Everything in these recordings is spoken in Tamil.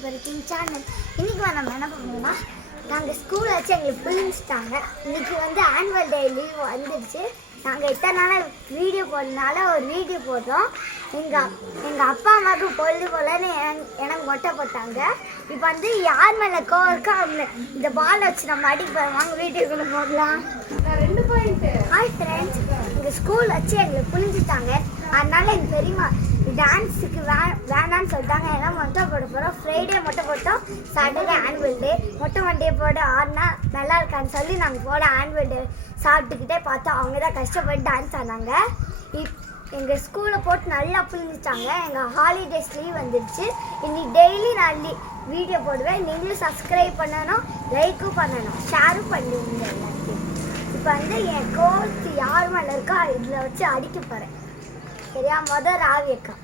பேசுகிறேன் சேனல். இன்றைக்கி நம்ம என்ன பண்ணுவோம்னா, நாங்கள் ஸ்கூல் வச்சு எங்களுக்கு புரிஞ்சுட்டாங்க. இன்றைக்கி ஆனுவல் டே லீவ் வந்துடுச்சு. நாங்கள் இத்தனை நாள் வீடியோ போடுறதுனால ஒரு வீடியோ போடுறோம். எங்கள் அப்பா அம்மாவுக்கு பொழுது போலன்னு எனக்கு மொட்டை போட்டாங்க. இப்போ யார் மேலே கோவருக்கோ அவங்க இந்த பால் வச்சு நம்ம அடிக்க போவாங்க. வீடியோக்குள்ளே போடலாம். 2 பாயிண்ட். ஹாய் ஃப்ரெண்ட்ஸ், எங்கள் ஸ்கூல் வச்சு எங்களுக்கு புரிஞ்சுட்டாங்க. அதனால எங்கள் பெரியம்மா டான்ஸுக்கு வேணான்னு சொல்லிட்டாங்க. ஏன்னா மொட்டை போட போகிறோம். ஃப்ரைடே மொட்டை போட்டோம், சாட்டர்டே ஆனுவல் டே. மொட்டை வண்டியை போட ஆடினா நல்லா இருக்கான்னு சொல்லி நாங்கள் போட ஆனுவல் டே சாப்பிட்டுக்கிட்டே பார்த்தோம். அவங்க தான் கஷ்டப்பட்டு டான்ஸ் ஆனாங்க. எங்கள் ஸ்கூலில் போட்டு நல்லா புரிஞ்சிட்டாங்க. எங்கள் ஹாலிடேஸ் லீவ் வந்துடுச்சு. இன்னைக்கு டெய்லி நான் வீடியோ போடுவேன். நீங்களும் சப்ஸ்கிரைப் பண்ணணும், லைக்கும் பண்ணணும், ஷேரும் பண்ணுவீங்க எல்லாத்தையும். இப்போ என் கோர்ஸ் யார் மேலே இருக்கோ இதில் வச்சு அடிக்க போகிறேன். சரியா? ராவி அக்கா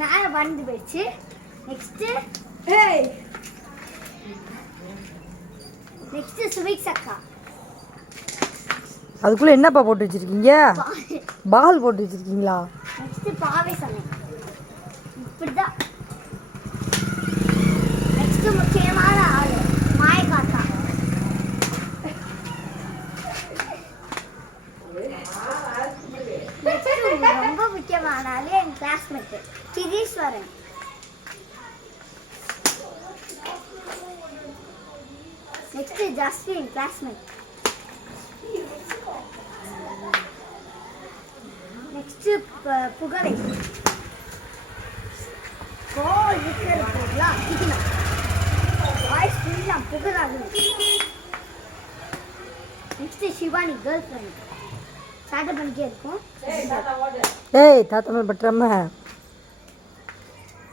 மேலே வந்து போயிடுச்சு. நெக்ஸ்ட் சுவிக்ஸ் அக்கா. அதுக்குள்ள என்னப்பா போட்டு வச்சிருக்கீங்க? பால் போட்டு வச்சிருக்கீங்களா? நெக்ஸ்ட் பாவை சமை. இப்படிதான். நெக்ஸ்ட் முக்கியமான ஆளு மாயக்காத்தா. ரொம்ப முக்கியமான ஆளு என் classmate Kireeswaran. Next Justin classmate. Next புகழை. கோல் விக்கெட் போடலாம். வாய்ஸ் ஃபுல்லாக புகழாகுது. Next Shivani girlfriend. Start பண்ணிக்கே இருக்கும். ஏய் தாத்தா மேல் பட்டுறாம.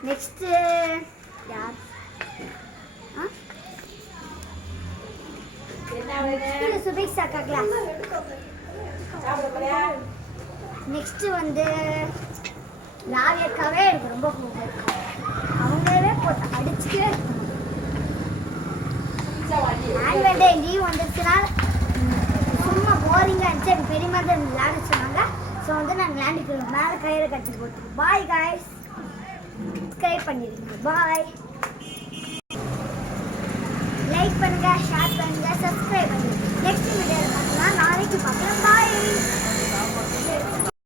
நெக்ஸ்ட் யார்? சுபேஷ் அக்கா கிளாஸ். நெக்ஸ்ட் ராவி அக்காவே எனக்கு ரொம்ப பிடிக்கும். அவங்களே போட்டு அடிச்சுட்டே இருக்கணும். ஆனுவல் டே லீவ் வந்துருச்சுனால சும்மா போரிங்காக இருந்துச்சு. எனக்கு பெரியமா தான் விளையாட சொன்னாங்க. ஸோ நான் விளையாண்டுக்கிறேன். மேலே கயிறை கட்டி போட்டு. பாய் காய்ஸ், சப்ஸ்கிரைப் பண்ணிடுங்க. பாய். லைக் பண்ணுங்க, ஷேர் பண்ணுங்க, சப்ஸ்கிரைப் பண்ணுங்க. நெக்ஸ்ட் வீடியோவில் பார்க்கலாம். நாளைக்கு பார்க்கலாம். பாய்.